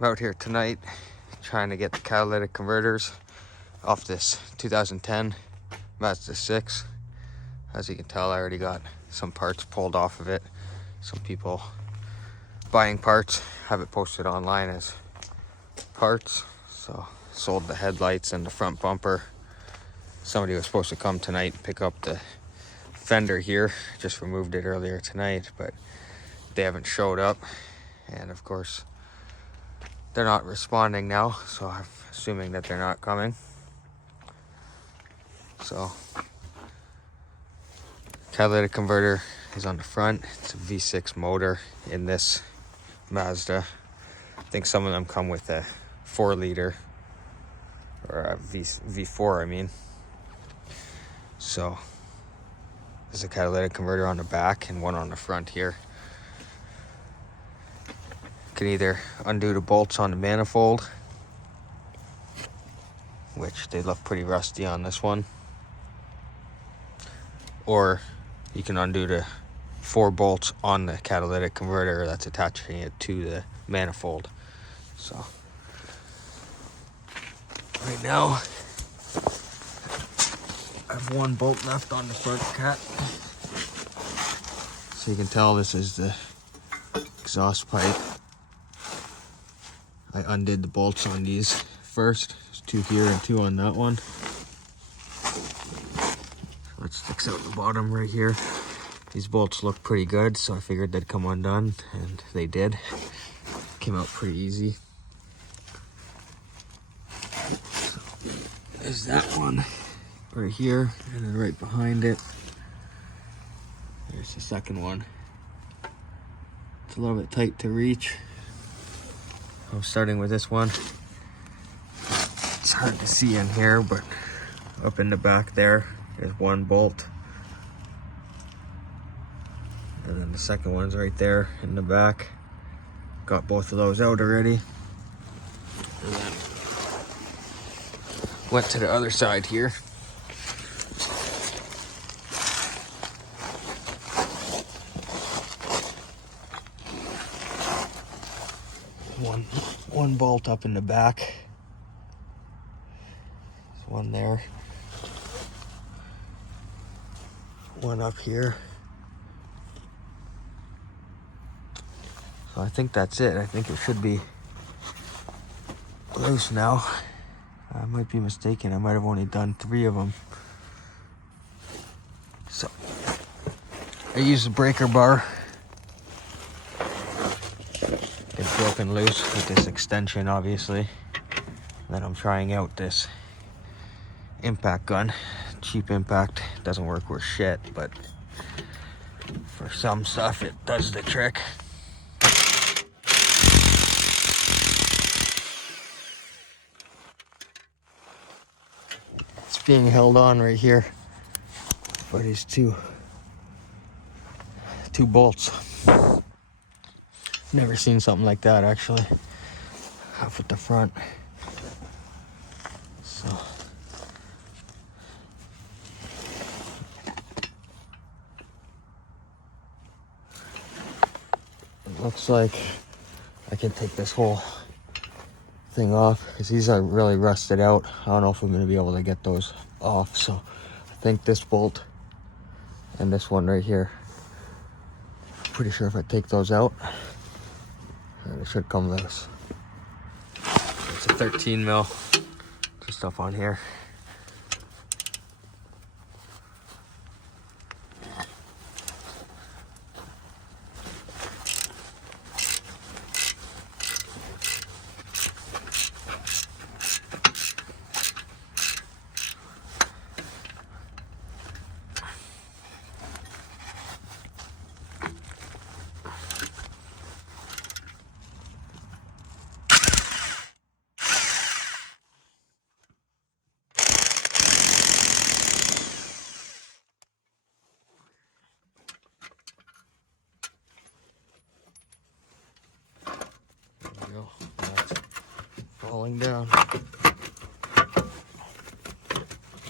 I'm out here tonight trying to get the catalytic converters off this 2010 Mazda 6. As you can tell, I already got some parts pulled off of it. Some people buying parts have it posted online as parts. So sold the headlights and the front bumper. Somebody was supposed to come tonight and pick up the fender here. Just removed it earlier tonight, but they haven't showed up. And of course, they're not responding now, so I'm assuming that they're not coming. So, catalytic converter is on the front. It's a V6 motor in this Mazda. I think some of them come with a 4-liter or a V4, I mean. So, there's a catalytic converter on the back and one on the front here. Can either undo the bolts on the manifold, which they look pretty rusty on this one, or you can undo the 4 bolts on the catalytic converter that's attaching it to the manifold. So right now I have 1 bolt left on the front cat. So you can tell this is the exhaust pipe. I undid the bolts on these first. There's 2 here and 2 on that one. So it sticks out the bottom right here. These bolts look pretty good, so I figured they'd come undone, and they did. Came out pretty easy. So there's that one right here, and then right behind it, there's the second one. It's a little bit tight to reach. I'm starting with this one. It's hard to see in here, but up in the back there's 1 bolt. And then the second one's right there in the back. Got both of those out already. And then went to the other side here. One bolt up in the back. There's 1 there. 1 up here. So I think that's it. I think it should be loose now. I might be mistaken. I might have only done 3 of them. So I used a breaker bar. It's broken loose with this extension, obviously. Then I'm trying out this impact gun. Cheap impact, doesn't work worth shit, but for some stuff it does the trick. It's being held on right here by these two bolts. Never seen something like that, actually. Up at the front. So it looks like I can take this whole thing off, because these are really rusted out. I don't know if I'm going to be able to get those off, so I think this bolt and this one right here, pretty sure if I take those out, it should come loose. It's a 13 mil, just up on here. Go. That's falling down.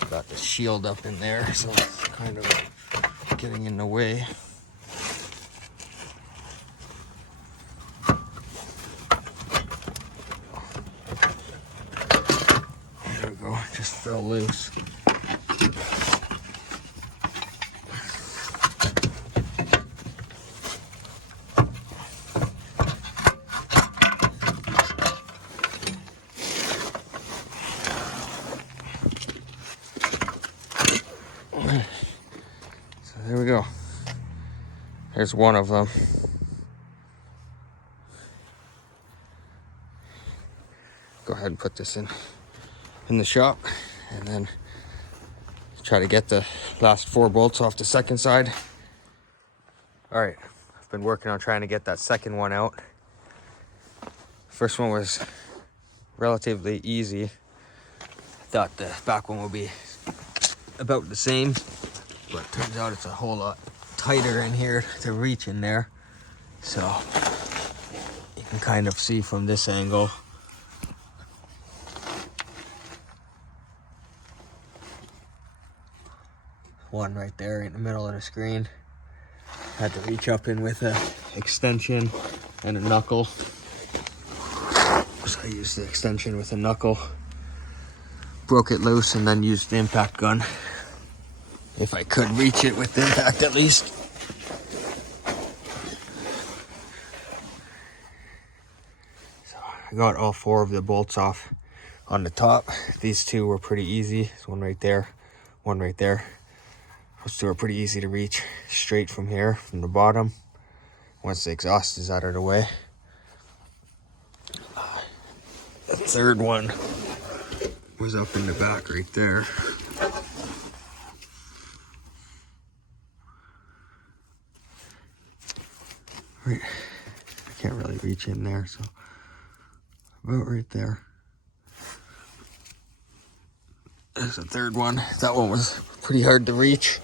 Got the shield up in there, so it's kind of getting in the way. fell loose. So there we go. There's one of them. Go ahead and put this in the shop, and then try to get the last 4 bolts off the second side. All right, I've been working on trying to get that second one out. First one was relatively easy. Thought the back one would be about the same, but turns out it's a whole lot tighter in here to reach in there. So you can kind of see from this angle. One right there in the middle of the screen. Had to reach up in with an extension and a knuckle. So I used the extension with a knuckle, broke it loose, and then used the impact gun. If I could reach it with the impact at least. So I got all 4 of the bolts off on the top. These 2 were pretty easy. There's one right there, one right there. Those 2 are pretty easy to reach straight from here, from the bottom, once the exhaust is out of the way. The third one was up in the back right there. Right, I can't really reach in there, so about right there. There's a third one. That one was pretty hard to reach.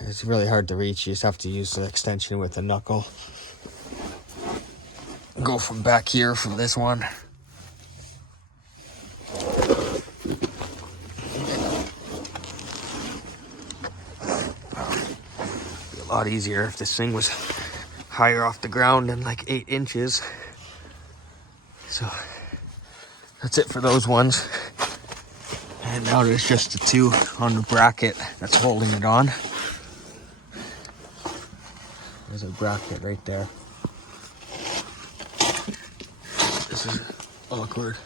It's really hard to reach. You just have to use the extension with a knuckle. Go from back here from this one. It'd be a lot easier if this thing was higher off the ground than like 8 inches. So that's it for those ones. And now there's just the 2 on the bracket that's holding it on. There's a bracket right there. This is awkward.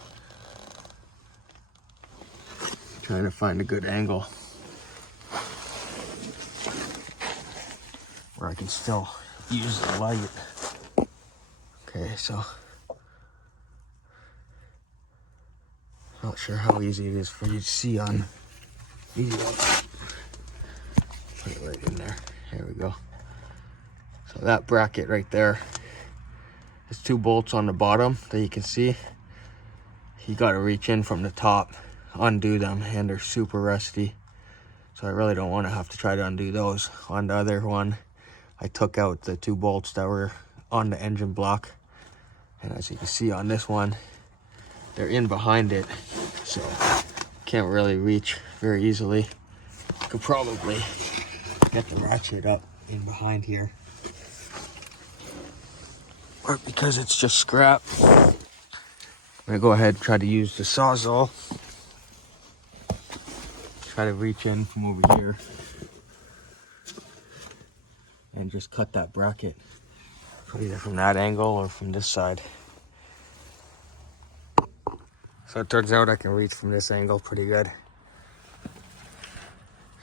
Trying to find a good angle where I can still use the light. Okay, so not sure how easy it is for you to see on video. Put it right in there. There we go. So that bracket right there, there's 2 bolts on the bottom that you can see. You got to reach in from the top, undo them, and they're super rusty. So I really don't want to have to try to undo those. On the other one, I took out the 2 bolts that were on the engine block. And as you can see on this one, they're in behind it. So can't really reach very easily. Could probably get the ratchet up in behind here. Or because it's just scrap, I'm gonna go ahead and try to use the Sawzall. Try to reach in from over here and just cut that bracket, either from that angle or from this side. So it turns out I can reach from this angle pretty good.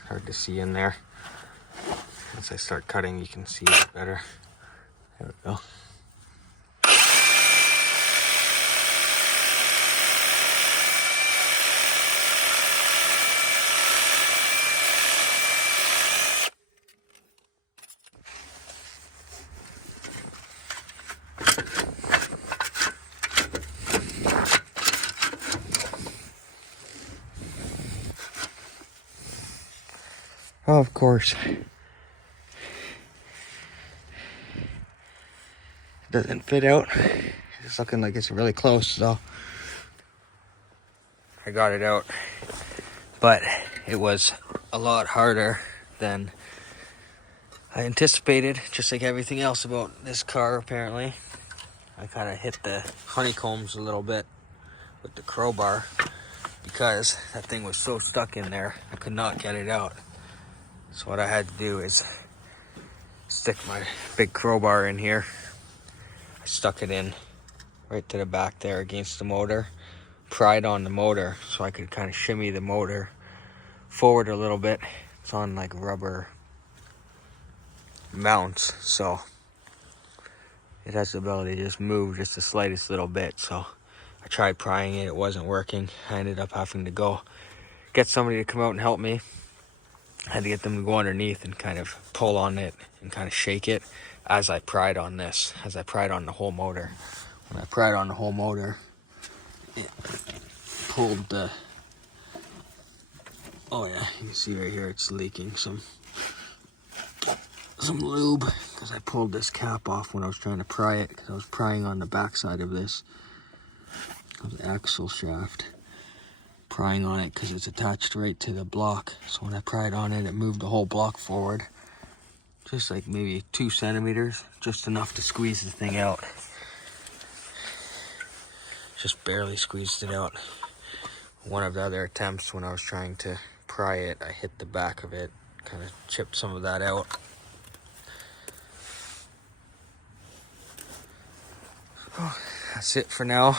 Hard to see in there. Once I start cutting, you can see it better. There we go. Oh, of course. It doesn't fit out. It's looking like it's really close, so I got it out. But it was a lot harder than I anticipated, just like everything else about this car, apparently. I kind of hit the honeycombs a little bit with the crowbar because that thing was so stuck in there, I could not get it out. So what I had to do is stick my big crowbar in here. I stuck it in right to the back there against the motor, pried on the motor so I could kind of shimmy the motor forward a little bit. It's on like rubber mounts, so it has the ability to just move just the slightest little bit. So I tried prying it, it wasn't working. I ended up having to go get somebody to come out and help me. I had to get them to go underneath and kind of pull on it and kind of shake it as I pried on this, as I pried on the whole motor. When I pried on the whole motor, it pulled the, oh yeah, you can see right here it's leaking some lube because I pulled this cap off when I was trying to pry it, because I was prying on the back side of this axle shaft, prying on it because it's attached right to the block. So when I pried on it, it moved the whole block forward, just like maybe 2 centimeters, just enough to squeeze the thing out. Just barely squeezed it out. One of the other attempts, when I was trying to pry it, I hit the back of it, kind of chipped some of that out. Oh, that's it for now.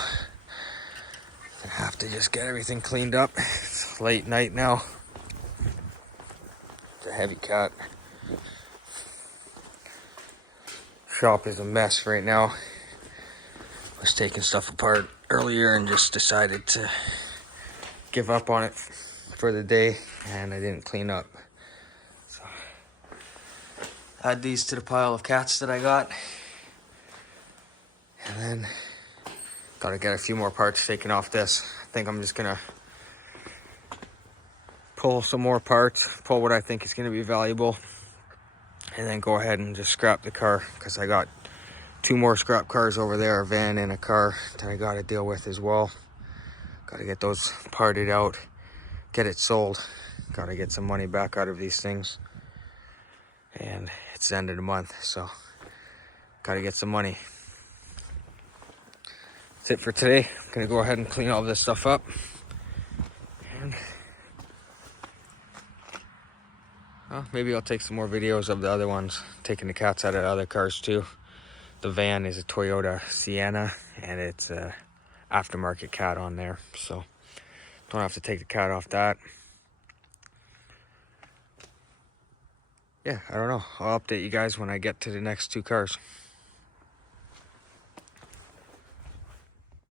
I have to just get everything cleaned up. It's late night now. It's a heavy cut. Shop is a mess right now. I was taking stuff apart earlier and just decided to give up on it for the day, and I didn't clean up. So add these to the pile of cats that I got, and then gotta get a few more parts taken off this. I think I'm just gonna pull some more parts, pull what I think is gonna be valuable, and then go ahead and just scrap the car, because I got 2 more scrap cars over there, a van and a car that I gotta deal with as well. Gotta get those parted out, get it sold. Gotta get some money back out of these things. And it's the end of the month, so gotta get some money. That's it for today. I'm gonna go ahead and clean all this stuff up. And well, maybe I'll take some more videos of the other ones, taking the cats out of the other cars too. The van is a Toyota Sienna, and it's a aftermarket cat on there, so don't have to take the cat off that. Yeah, I don't know. I'll update you guys when I get to the next 2 cars.